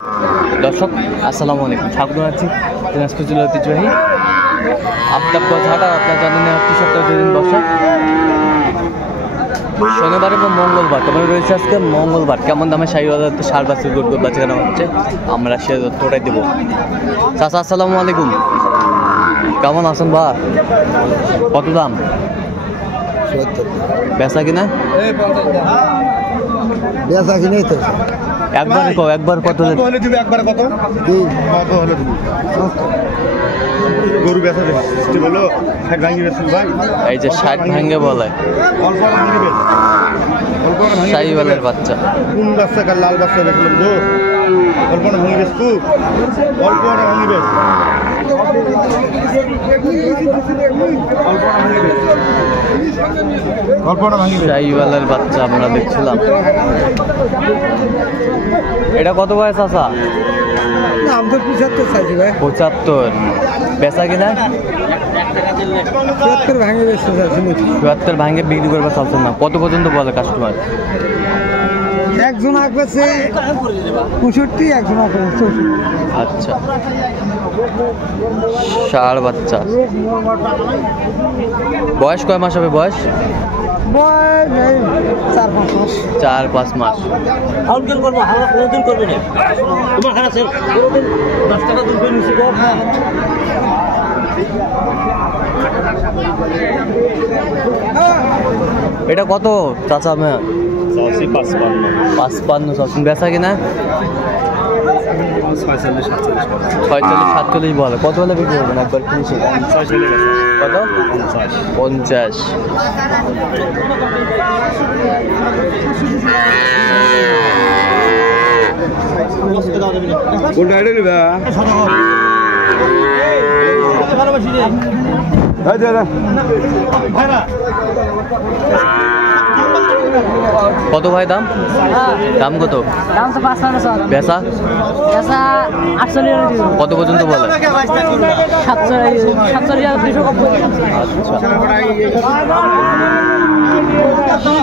দর্শক আসসালামু আলাইকুম, স্বাগত জানাচ্ছি দিনাজপুর জেলার ঐতিহ্যবাহী আফতাবগঞ্জ হাট। আপনার জানেন একটি সপ্তাহে দুদিন বসা, শনিবার এবং মঙ্গলবার। তবে রয়েছে আজকে মঙ্গলবার। কেমন দামে সার বাছুর গরু বাচ্চা কেনা হচ্ছে আমরা সে তথ্যটাই দেবো। চাচা আসসালামু আলাইকুম, কেমন আছেন বা? কত দাম বেচা কিনা? বেচা কিনেই তো একবার কত হলে দিবে? একবার কত হলে দিবে? গরু বেচা বলো 60 ভাঙি বেচুন ভাই। এই যে 60 ভাঙে বলে অল্প ভাঙি বেচ, অল্প ভাঙি শাহিওয়ালের বাচ্চা। কোন বাচ্চা কাল লাল বাচ্চা বেচলাম গো, অল্প ভাঙি বেচ তু, অল্প ভাঙি বেচ, শাহিওয়ালের বাচ্চা আমরা দেখছিলাম। এটা কত বয়স আসা? আমি তো 75 চাইছি ভাই। 75 বেচা কিনা? 74 ভাঙে বেচতে চাইছি। 74 ভাঙে বিক্রি করবে চাচ্ছেন না? কত পর্যন্ত বলে কাস্টমার? একজন আগেছে 65, একজন আগেছে 64। আচ্ছা, ষাঁড় বাচ্চা। বয়স কয় মাস হবে? বয়স 4-5 মাস। এটা কত চাচা? আমি 55 বেচা কিনা? 46-47 বলে। কত হলে বিক্রি করবেন একবার কিনছি? কত? 50। কোনটা এটা নিবা? কত ভাই দাম? দাম কত? দাম তো 500 বেচা? পেশা 48 কত পর্যন্ত বলে? 47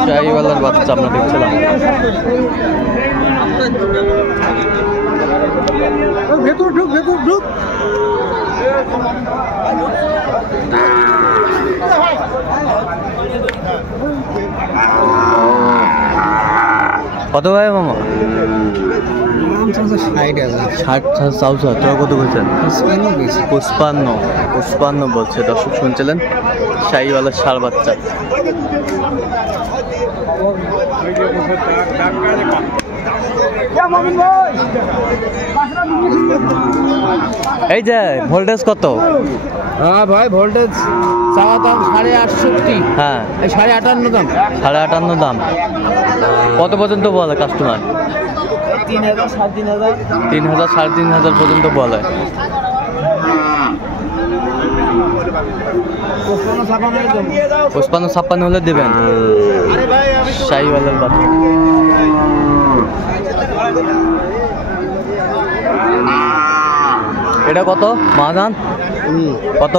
শাহিওয়ালের বাচ্চা আমরা দেখছিলাম। ভেতর ঢুক। কত ভাই মামা? 60,000। 60 চাউসা। তোরা কত বলছেন? 55 বলছে। দর্শক শুনছিলেন, শাহিওয়ালের ষাঁড় বাচ্চা। এই যে ভোল্টেজ কত? হ্যাঁ ভাই, ভোল্টেজ চাওয়া দাম 68,000। হ্যাঁ, 58,500 দাম। 58,500 দাম। কত পর্যন্ত বলে কাস্টমার? 3,000, 3,500। 3,000, 3,500 পর্যন্ত বলে। 55-56 হলে দেবেন। শাহিওয়ালের বাচ্চা। এটা কত মাহাজান? কত?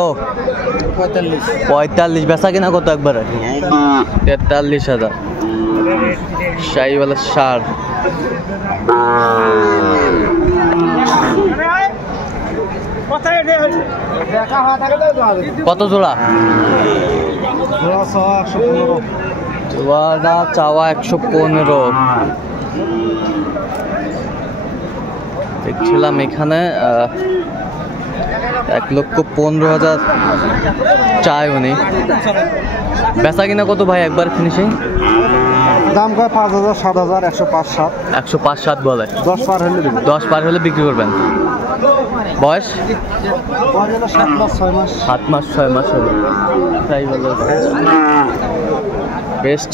45 বেচা কিনা কত একবারে? 43,000। শাহিওয়ালের ষাঁড়। কত জোড়া? জোড়া চাওয়া 115। দেখছিলাম এখানে 1,15,000 চাই উনি। বেচা কিনা কত ভাই একবার ফিনিশিং? দাম কয় 5,000, 7,000, 105, 105-7 বলে। 10 পার হলে দেবেন। 10 পার হলে বিক্রি করবেন। বয়স 7 মাস 6 মাস। 7 মাস 6 মাস হবে। তাই বলে বেস্ট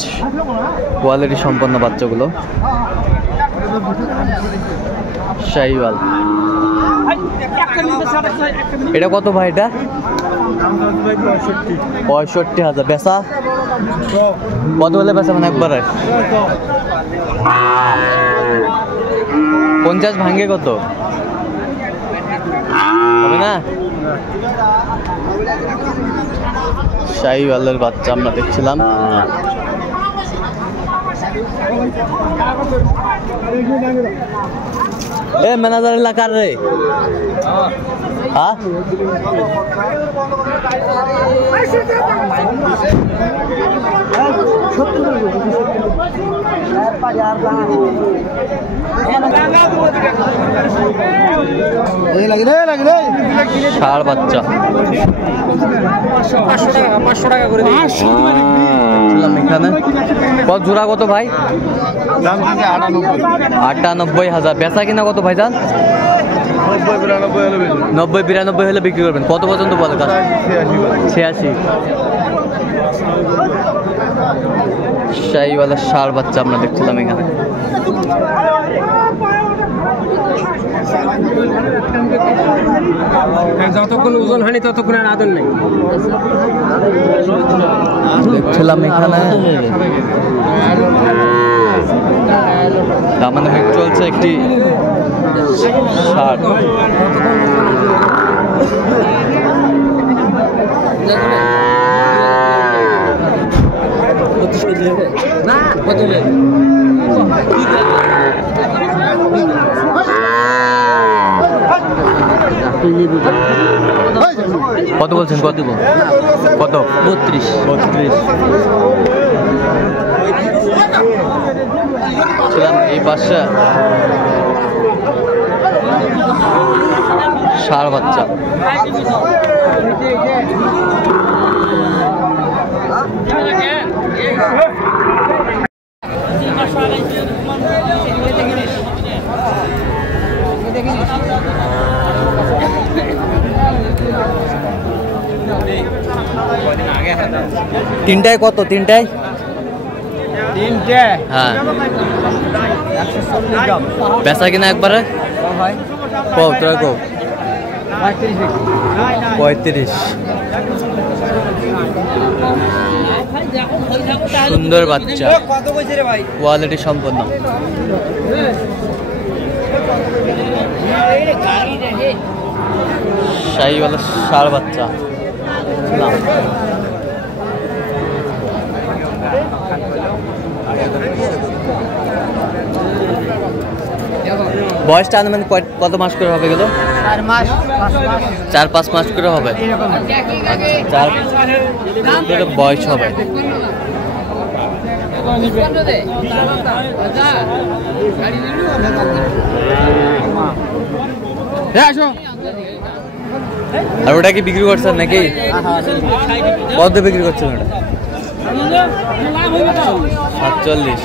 কোয়ালিটি সম্পন্ন বাচ্চাগুলো। শাহিওয়াল। এটা কত ভাই? এটা 65,000 বেচা? কত হলে বেচা মানে একবারে? 50 ভাঙে কত হবে না? শাহিওয়ালের বাচ্চা আমরা দেখছিলাম। এ ম্যানেজার এলাকার রে হ্যাঁ ষাঁড় বাচ্চা 500 টাকা করে দিই। এখানে কত জোড়া কত ভাই? দাম দিচ্ছে 98,000। বেচা কিনা কত ভাই যান? 90-92 হলে বিক্রি করবেন। কত পর্যন্ত বলে কাজ? 86। শাহিওয়ালা ষাঁড় বাচ্চা আমরা দেখছিলাম এখানে। যতক্ষণ ওজন হয়নি ততক্ষণ আর আদর নেই। দেখছিলাম এখানে দামাদামি চলছে একটি ষাঁড়। কত বলছেন? কত দিব? কত? 32। ছিলাম এই বাসা ষাঁড় বাচ্চা। তিনটায় কত? তিনটায় হ্যাঁ বেচা কিনা একবারে কও তোরা কও? 35। সুন্দর বাচ্চা, কোয়ালিটি সম্পন্ন। শাহিওয়ালা ষাঁড় বাচ্চা। বয়সটা আনুমানিক কত মাস করে হবে গেল? 4-5 মাস করে হবে। 4 বয়স হবে। আর ওটা কি বিক্রি করছেন নাকি? কত বিক্রি করছেন ওটা? 47।